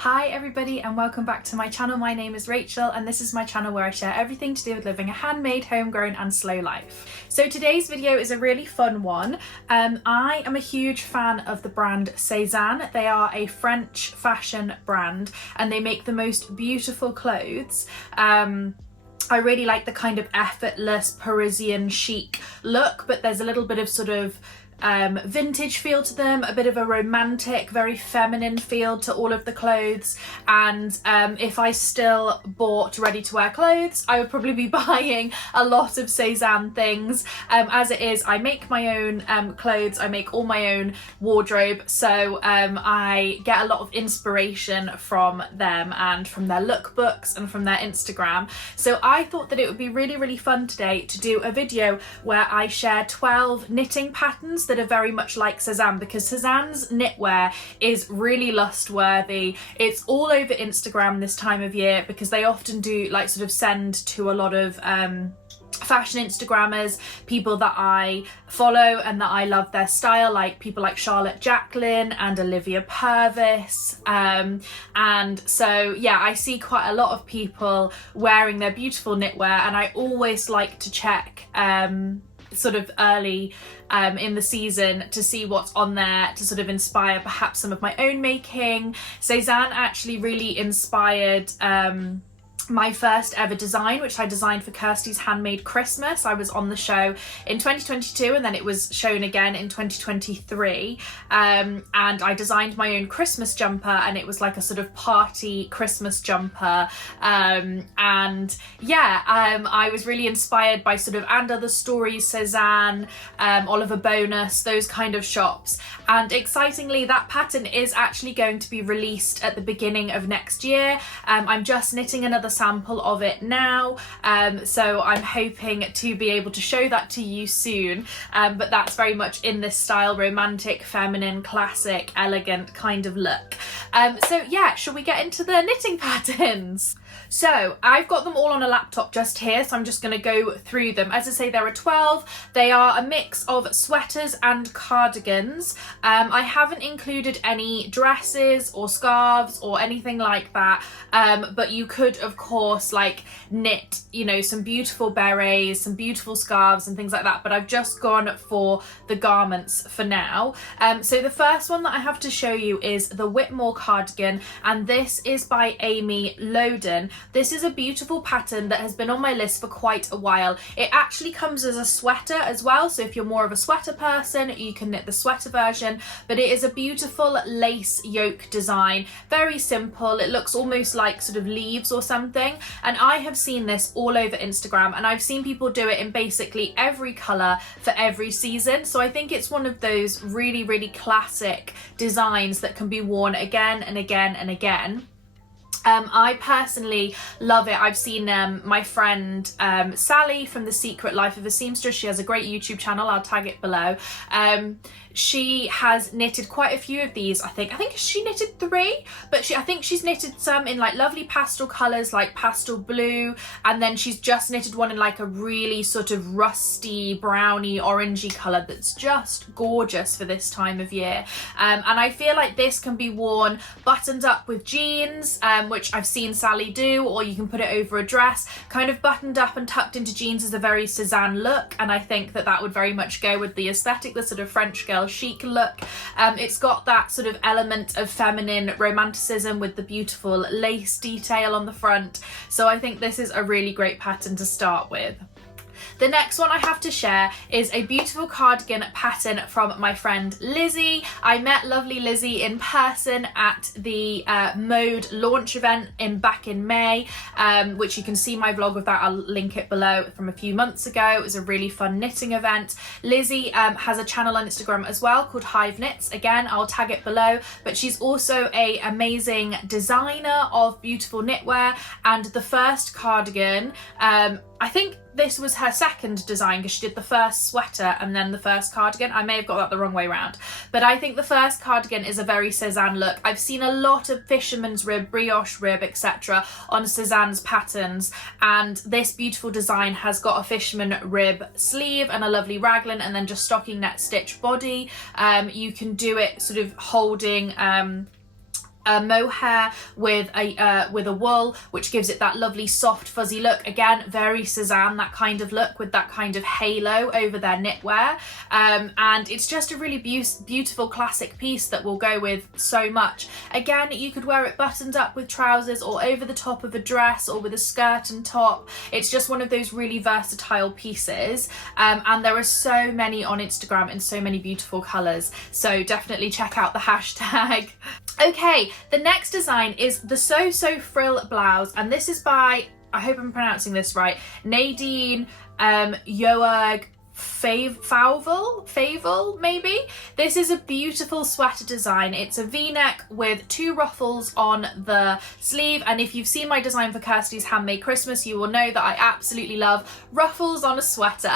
Hi everybody and welcome back to my channel. My name is Rachel and this is my channel where I share everything to do with living a handmade, homegrown and slow life. So today's video is a really fun one. I am a huge fan of the brand Sézane. They are a French fashion brand and they make the most beautiful clothes. I really like the kind of effortless Parisian chic look, but there's a little bit of sort of vintage feel to them, a bit of a romantic, very feminine feel to all of the clothes. And if I still bought ready to wear clothes, I would probably be buying a lot of Sézane things. As it is, I make my own clothes, I make all my own wardrobe, so I get a lot of inspiration from them and from their lookbooks and from their Instagram. So I thought that it would be really fun today to do a video where I share 12 knitting patterns that are very much like Sézane, because Sézane's knitwear is really lust-worthy. It's all over Instagram this time of year because they often do like sort of send to a lot of fashion Instagrammers, people that I follow and that I love their style, like people like Charlotte Jacqueline and Olivia Purvis. And so yeah, I see quite a lot of people wearing their beautiful knitwear, and I always like to check sort of early in the season to see what's on there to sort of inspire perhaps some of my own making. Sézane actually really inspired my first ever design, which I designed for Kirsty's Handmade Christmas. I was on the show in 2022 and then it was shown again in 2023, and I designed my own Christmas jumper, and it was like a sort of party Christmas jumper, and yeah, I was really inspired by sort of And Other Stories, Sézane, Oliver Bonus, those kind of shops. And excitingly, that pattern is actually going to be released at the beginning of next year. I'm just knitting another sample of it now, so I'm hoping to be able to show that to you soon, but that's very much in this style, romantic, feminine, classic, elegant kind of look. So yeah, shall we get into the knitting patterns? So I've got them all on a laptop just here, so I'm just going to go through them. As I say, there are 12. They are a mix of sweaters and cardigans. I haven't included any dresses or scarves or anything like that, but you could of course like knit, you know, some beautiful berets, some beautiful scarves and things like that, but I've just gone for the garments for now. So the first one that I have to show you is the Whitmoor cardigan, and this is by Amy Loden. This is a beautiful pattern that has been on my list for quite a while. It actually comes as a sweater as well, so if you're more of a sweater person, you can knit the sweater version, but it is a beautiful lace yoke design, very simple. It looks almost like sort of leaves or something, and I have seen this all over Instagram, and I've seen people do it in basically every colour for every season, so I think it's one of those really classic designs that can be worn again and again and again. I personally love it. I've seen my friend Sally from The Secret Life of a Seamstress. She has a great YouTube channel, I'll tag it below. She has knitted quite a few of these. I think she knitted 3, but I think she's knitted some in like lovely pastel colours like pastel blue, and then she's just knitted one in like a really sort of rusty browny orangey colour that's just gorgeous for this time of year. And I feel like this can be worn buttoned up with jeans, which I've seen Sally do, or you can put it over a dress. Kind of buttoned up and tucked into jeans is a very Sézane look, and I think that that would very much go with the aesthetic, the sort of French girl chic look. It's got that sort of element of feminine romanticism with the beautiful lace detail on the front, so I think this is a really great pattern to start with. The next one I have to share is a beautiful cardigan pattern from my friend Lizzie. I met lovely Lizzie in person at the Mode launch event back in May, which you can see my vlog of that. I'll link it below, from a few months ago. It was a really fun knitting event. Lizzie has a channel on Instagram as well called Hive Knits. Again, I'll tag it below, but she's also an amazing designer of beautiful knitwear, and the first cardigan, I think this was her second design because she did the first sweater and then the first cardigan. I may have got that the wrong way around, but I think the first cardigan is a very Sézane look. I've seen a lot of fisherman's rib, brioche rib, etc. on Sézane's patterns, and this beautiful design has got a fisherman rib sleeve and a lovely raglan and then just stocking net stitch body. You can do it sort of holding mohair with a wool, which gives it that lovely soft fuzzy look. Again, very Sézane, that kind of look with that kind of halo over their knitwear, and it's just a really beautiful classic piece that will go with so much. Again, you could wear it buttoned up with trousers or over the top of a dress or with a skirt and top. It's just one of those really versatile pieces, and there are so many on Instagram in so many beautiful colours, so definitely check out the hashtag. Okay, the next design is the So Frill blouse, and this is by, I hope I'm pronouncing this right, Nadine Joerg Favel, maybe? This is a beautiful sweater design. It's a v-neck with 2 ruffles on the sleeve, and if you've seen my design for Kirsty's Handmade Christmas, you will know that I absolutely love ruffles on a sweater.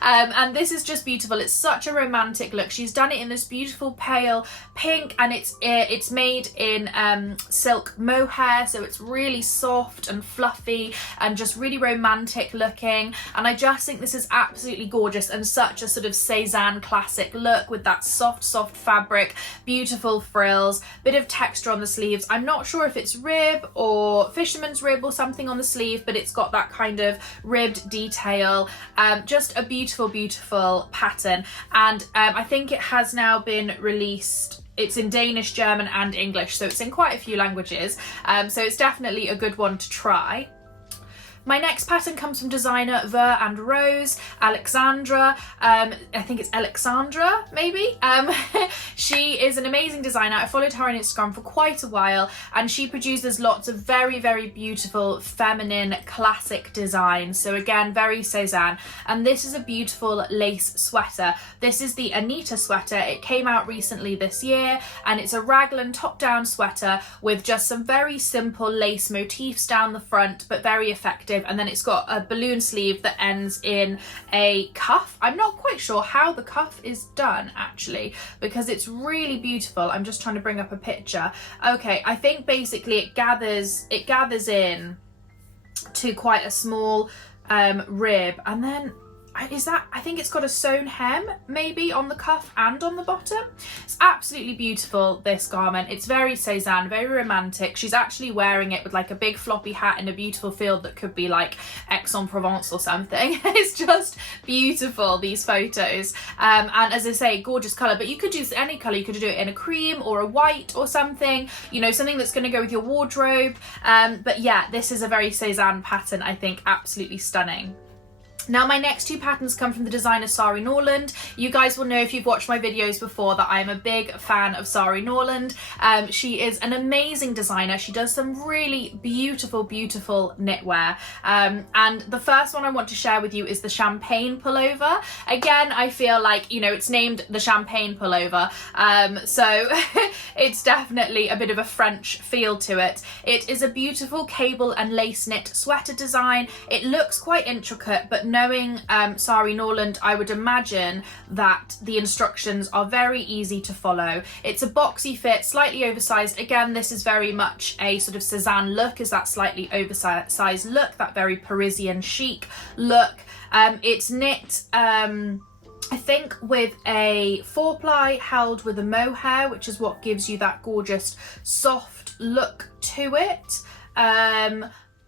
And this is just beautiful. It's such a romantic look. She's done it in this beautiful pale pink, and it's made in silk mohair, so it's really soft and fluffy and just really romantic looking, and I just think this is absolutely gorgeous and such a sort of Sézane classic look with that soft fabric, beautiful frills, bit of texture on the sleeves. I'm not sure if it's rib or fisherman's rib or something on the sleeve, but it's got that kind of ribbed detail. Just a beautiful pattern, and I think it has now been released. It's in Danish, German and English, so it's in quite a few languages, so it's definitely a good one to try. My next pattern comes from designer Ver and Rose, Alexandra, I think it's Alexandra, maybe? She is an amazing designer. I followed her on Instagram for quite a while, and she produces lots of very beautiful, feminine, classic designs. So again, very Sézane. And this is a beautiful lace sweater. This is the Anita sweater. It came out recently this year, and it's a raglan top-down sweater with just some very simple lace motifs down the front, but very effective. And then it's got a balloon sleeve that ends in a cuff. I'm not quite sure how the cuff is done actually, because it's really beautiful. I'm just trying to bring up a picture. Okay, I think basically it gathers in to quite a small rib, and then I think it's got a sewn hem maybe on the cuff and on the bottom. It's absolutely beautiful, this garment. It's very Sézane, very romantic. She's actually wearing it with like a big floppy hat in a beautiful field that could be like Aix-en-Provence or something. It's just beautiful, these photos. And as I say, gorgeous colour, but you could use any colour. You could do it in a cream or a white or something, you know, something that's going to go with your wardrobe. But yeah, this is a very Sézane pattern, I think, absolutely stunning. Now my next 2 patterns come from the designer Sari Norland. You guys will know if you've watched my videos before that I'm a big fan of Sari Norland. She is an amazing designer. She does some really beautiful knitwear. And the first one I want to share with you is the champagne pullover. Again, I feel like, you know, it's named the champagne pullover. So it's definitely a bit of a French feel to it. It is a beautiful cable and lace knit sweater design. It looks quite intricate, but knowing Sari Norland, I would imagine that the instructions are very easy to follow. It's a boxy fit, slightly oversized. Again, this is very much a sort of Sézane look, is that slightly oversized look, that very Parisian chic look. It's knit, I think, with a 4-ply held with a mohair, which is what gives you that gorgeous soft look to it.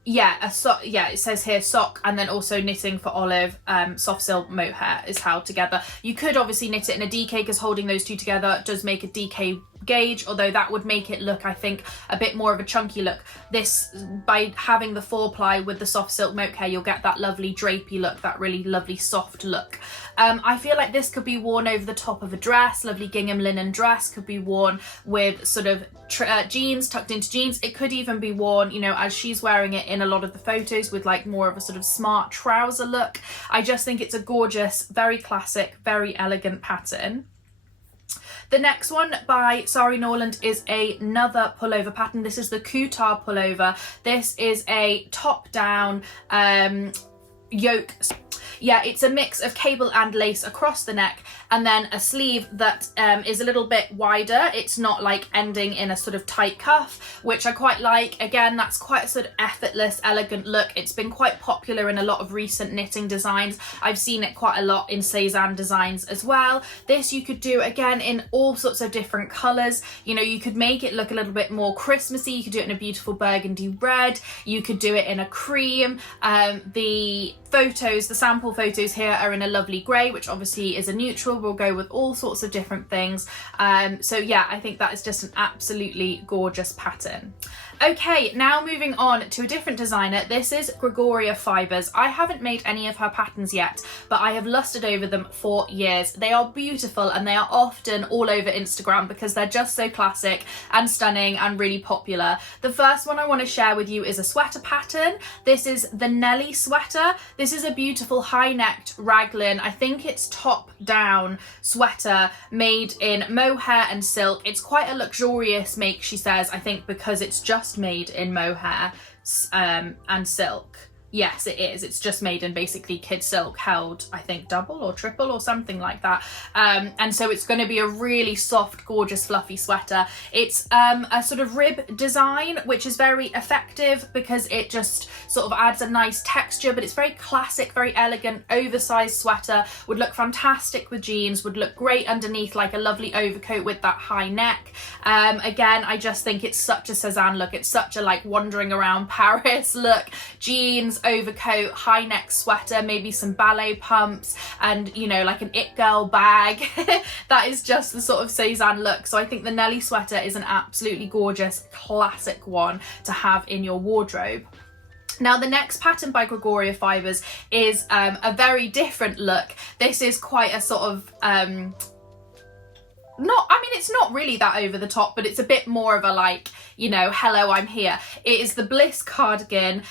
Yeah, it says here sock, and then also knitting for olive, soft silk mohair is held together. You could obviously knit it in a DK, because holding those two together does make a DK gauge, although that would make it look, I think, a bit more of a chunky look. This, by having the 4-ply with the soft silk mohair, you'll get that lovely drapey look, that really lovely soft look. I feel like this could be worn over the top of a dress. Lovely gingham linen dress could be worn with sort of jeans, tucked into jeans. It could even be worn, you know, as she's wearing it in a lot of the photos, with like more of a sort of smart trouser look. I just think it's a gorgeous, very classic, very elegant pattern. The next one by Sari Norland is another pullover pattern. This is the Kuutar pullover. This is a top-down yoke. yeah, it's a mix of cable and lace across the neck, and then a sleeve that is a little bit wider. It's not like ending in a sort of tight cuff, which I quite like. Again, that's quite a sort of effortless, elegant look. It's been quite popular in a lot of recent knitting designs. I've seen it quite a lot in Sézane designs as well. This you could do again in all sorts of different colours. You know, you could make it look a little bit more Christmassy. You could do it in a beautiful burgundy red. You could do it in a cream. The sample photos here are in a lovely grey, which obviously is a neutral. We'll go with all sorts of different things. So yeah, I think that is just an absolutely gorgeous pattern. Okay, now moving on to a different designer. This is Gregoria Fibers. I haven't made any of her patterns yet, but I have lusted over them for years. They are beautiful and they are often all over Instagram because they're just so classic and stunning and really popular. The first one I want to share with you is a sweater pattern. This is the Nele sweater. This is a beautiful high-necked raglan. I think it's top-down sweater made in mohair and silk. It's quite a luxurious make, she says, I think because it's just made in mohair and silk. Yes, it is. It's just made in basically kid silk held, I think, double or triple or something like that. And so it's going to be a really soft, gorgeous, fluffy sweater. It's a sort of rib design, which is very effective because it just sort of adds a nice texture, but it's very classic, very elegant, oversized sweater. Would look fantastic with jeans, would look great underneath like a lovely overcoat with that high neck. Again, I just think it's such a Sézane look. It's such a like wandering around Paris look. Jeans, overcoat, high neck sweater, maybe some ballet pumps, and you know, like an it girl bag. That is just the sort of Sézane look. So I think the Nele sweater is an absolutely gorgeous classic one to have in your wardrobe. Now the next pattern by Gregoria Fibers is a very different look. This is quite a sort of it's not really that over the top, but it's a bit more of a like, you know, hello, I'm here. It is the Bliss cardigan,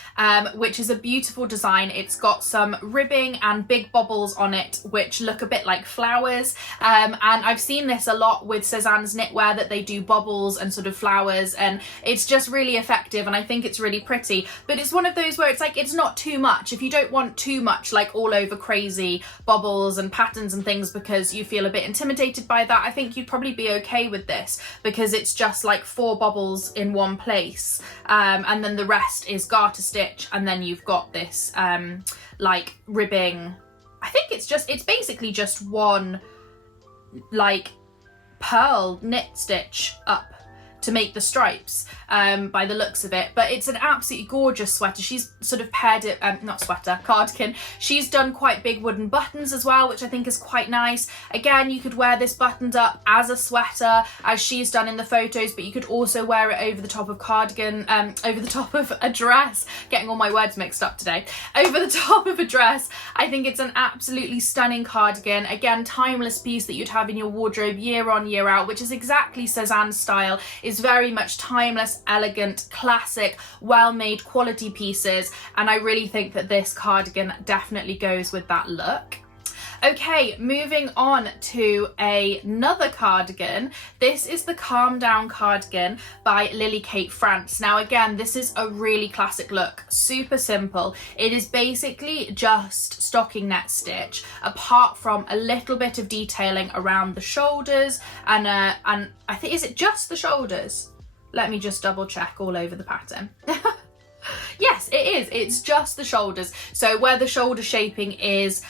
which is a beautiful design. It's got some ribbing and big bobbles on it, which look a bit like flowers. And I've seen this a lot with Sézane's knitwear, that they do bobbles and sort of flowers, and it's just really effective, and I think it's really pretty. But it's one of those where it's like, it's not too much. If you don't want too much like all over crazy bobbles and patterns and things because you feel a bit intimidated by that, I think you'd probably be okay with this because it's just like 4 bobbles in one place, and then the rest is garter stitch, and then you've got this like ribbing. I think it's basically just one like pearl knit stitch up to make the stripes, by the looks of it. But it's an absolutely gorgeous sweater. She's sort of paired it, cardigan. She's done quite big wooden buttons as well, which I think is quite nice. Again, you could wear this buttoned up as a sweater, as she's done in the photos, but you could also wear it over the top of cardigan, over the top of a dress. Getting all my words mixed up today. Over the top of a dress. I think it's an absolutely stunning cardigan. Again, timeless piece that you'd have in your wardrobe year on, year out, which is exactly Sézane's style. Is very much timeless, elegant, classic, well-made quality pieces, and I really think that this cardigan definitely goes with that look. Okay, moving on to another cardigan. This is the Calm Down cardigan by Lily Kate France. Now again, this is a really classic look, super simple. It is basically just stocking net stitch, apart from a little bit of detailing around the shoulders, and I think, is it just the shoulders? Let me just double check all over the pattern. Yes, it is. It's just the shoulders. So where the shoulder shaping is,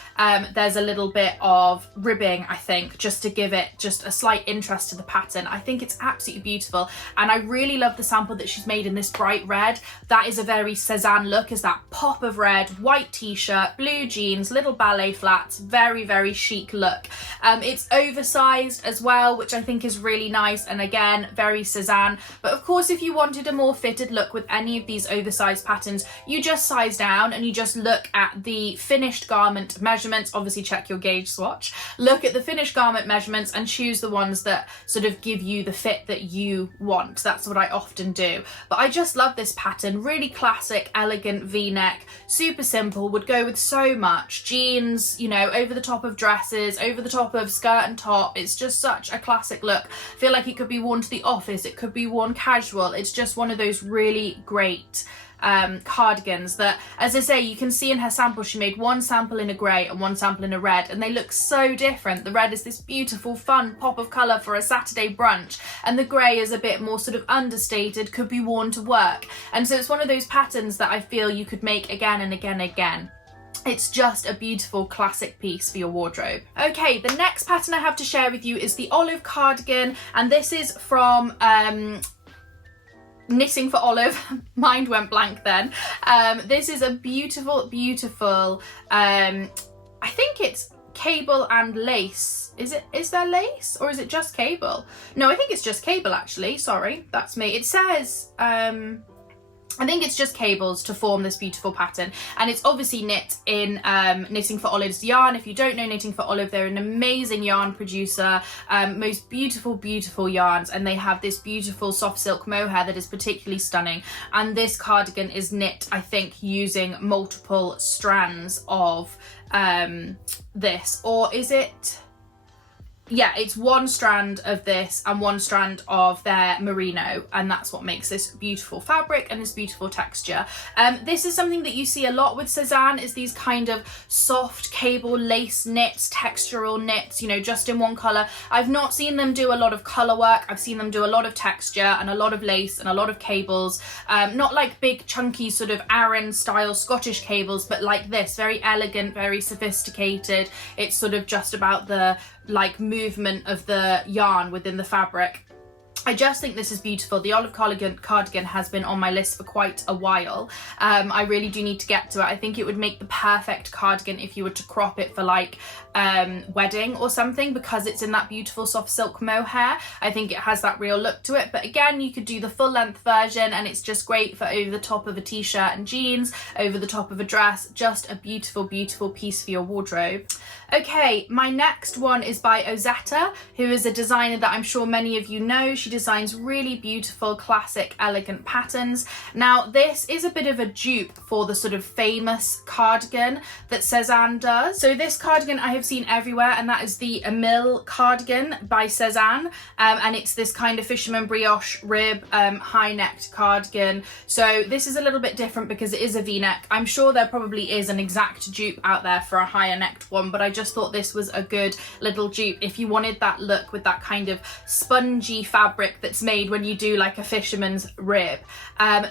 there's a little bit of ribbing, I think, just to give it just a slight interest to the pattern. I think it's absolutely beautiful. And I really love the sample that she's made in this bright red. That is a very Sézane look, is that pop of red, white t-shirt, blue jeans, little ballet flats, very, very chic look. It's oversized as well, which I think is really nice. And again, very Sézane. But of course, if you wanted a more fitted look with any of these oversized patterns, you just size down and you just look at the finished garment measurements. Obviously check your gauge swatch, look at the finished garment measurements and choose the ones that sort of give you the fit that you want. That's what I often do. But I just love this pattern, really classic, elegant v-neck, super simple, would go with so much. Jeans, you know, over the top of dresses, over the top of skirt and top. It's just such a classic look. I feel like it could be worn to the office, it could be worn casual. It's just one of those really great cardigans that, as I say, you can see in her sample, she made one sample in a grey and one sample in a red, and they look so different. The red is this beautiful, fun pop of colour for a Saturday brunch, and the grey is a bit more sort of understated, could be worn to work. And so it's one of those patterns that I feel you could make again and again and again. It's just a beautiful classic piece for your wardrobe. Okay, the next pattern I have to share with you is the olive cardigan, and this is from Knitting for Olive. Mind went blank then. This is a beautiful, beautiful, I think it's cable and lace. Is there lace or is it just cable? No, I think it's just cable actually. Sorry, that's me. It says, I think it's just cables to form this beautiful pattern, and it's obviously knit in Knitting for Olive's yarn. If you don't know Knitting for Olive, they're an amazing yarn producer, most beautiful, beautiful yarns, and they have this beautiful soft silk mohair that is particularly stunning. And this cardigan is knit, I think, using multiple strands of this, or is it? Yeah, it's one strand of this and one strand of their merino, and that's what makes this beautiful fabric and this beautiful texture. This is something that you see a lot with Sézane, is these kind of soft cable lace knits, textural knits, you know, just in one colour. I've not seen them do a lot of colour work. I've seen them do a lot of texture and a lot of lace and a lot of cables. Not like big chunky sort of Aran style Scottish cables, but like this, very elegant, very sophisticated. It's sort of just about the like movement of the yarn within the fabric. I just think this is beautiful. The olive cardigan has been on my list for quite a while. I really do need to get to it. I think it would make the perfect cardigan if you were to crop it for like wedding or something, because it's in that beautiful soft silk mohair. I think it has that real look to it. But again, you could do the full length version, and it's just great for over the top of a t-shirt and jeans, over the top of a dress. Just a beautiful, beautiful piece for your wardrobe. Okay, my next one is by Ozetta, who is a designer that I'm sure many of you know. She designs really beautiful, classic, elegant patterns. Now, this is a bit of a dupe for the sort of famous cardigan that Sézane does. So this cardigan I have seen everywhere, and that is the Emile cardigan by Sézane. And it's this kind of fisherman brioche rib, high-necked cardigan. So this is a little bit different because it is a V-neck. I'm sure there probably is an exact dupe out there for a higher-necked one, but I just thought this was a good little dupe if you wanted that look with that kind of spongy fabric that's made when you do like a fisherman's rib.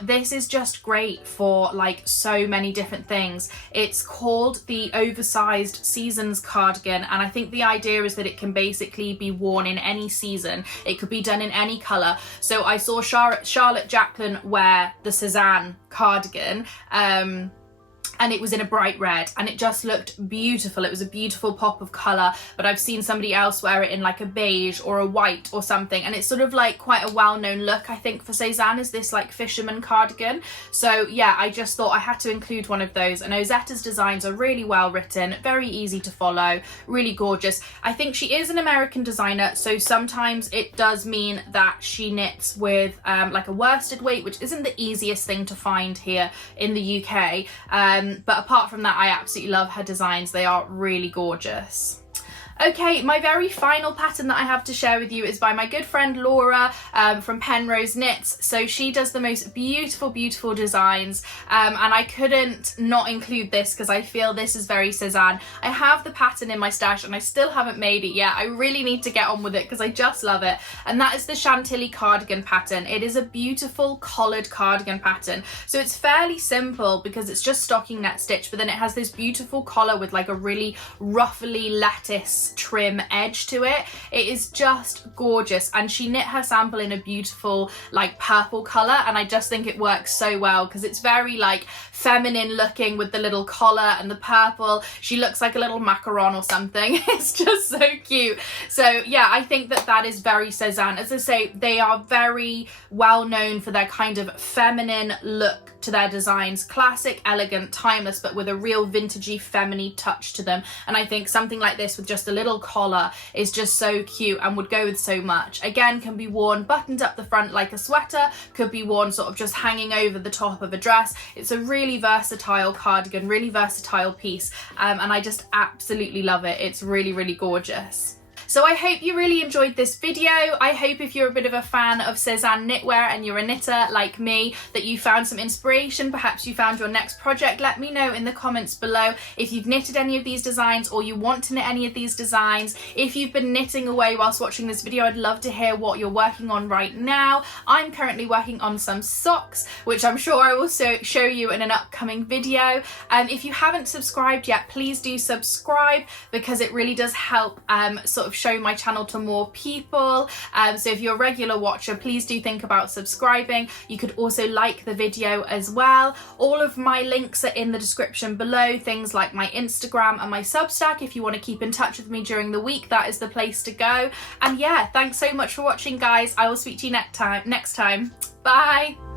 This is just great for like so many different things. It's called the oversized seasons cardigan, and I think the idea is that it can basically be worn in any season. It could be done in any colour. So I saw Charlotte Jacqueline wear the Sézane cardigan, and it was in a bright red, and it just looked beautiful. It was a beautiful pop of colour, but I've seen somebody else wear it in like a beige or a white or something, and it's sort of like quite a well-known look, I think, for Sézane, is this like fisherman cardigan. So yeah, I just thought I had to include one of those, and Ozetta's designs are really well written, very easy to follow, really gorgeous. I think she is an American designer, so sometimes it does mean that she knits with like a worsted weight, which isn't the easiest thing to find here in the UK. But apart from that, I absolutely love her designs. They are really gorgeous. Okay, my very final pattern that I have to share with you is by my good friend Laura from Penrose Knits. So she does the most beautiful, beautiful designs, and I couldn't not include this because I feel this is very Sézane. I have the pattern in my stash and I still haven't made it yet. I really need to get on with it because I just love it, and that is the Chantilly cardigan pattern. It is a beautiful collared cardigan pattern. So it's fairly simple because it's just stocking net stitch, but then it has this beautiful collar with like a really ruffly lettuce trim edge to it. It is just gorgeous, and she knit her sample in a beautiful like purple colour, and I just think it works so well because it's very like feminine looking with the little collar and the purple. She looks like a little macaron or something. It's just so cute. So yeah, I think that that is very Sézane. As I say, they are very well known for their kind of feminine look to their designs, classic, elegant, timeless, but with a real vintagey, feminine touch to them. And I think something like this with just a little collar is just so cute and would go with so much. Again, can be worn buttoned up the front like a sweater, could be worn sort of just hanging over the top of a dress. It's a really versatile cardigan, really versatile piece, and I just absolutely love it. It's really, really gorgeous. So I hope you really enjoyed this video. I hope if you're a bit of a fan of Sézane knitwear and you're a knitter like me, that you found some inspiration, perhaps you found your next project. Let me know in the comments below if you've knitted any of these designs or you want to knit any of these designs. If you've been knitting away whilst watching this video, I'd love to hear what you're working on right now. I'm currently working on some socks, which I'm sure I will show you in an upcoming video. If you haven't subscribed yet, please do subscribe, because it really does help sort of show my channel to more people. So if you're a regular watcher, please do think about subscribing. You could also like the video as well. All of my links are in the description below, things like my Instagram and my Substack. If you want to keep in touch with me during the week, that is the place to go. And yeah, thanks so much for watching, guys. I will speak to you next time. Bye.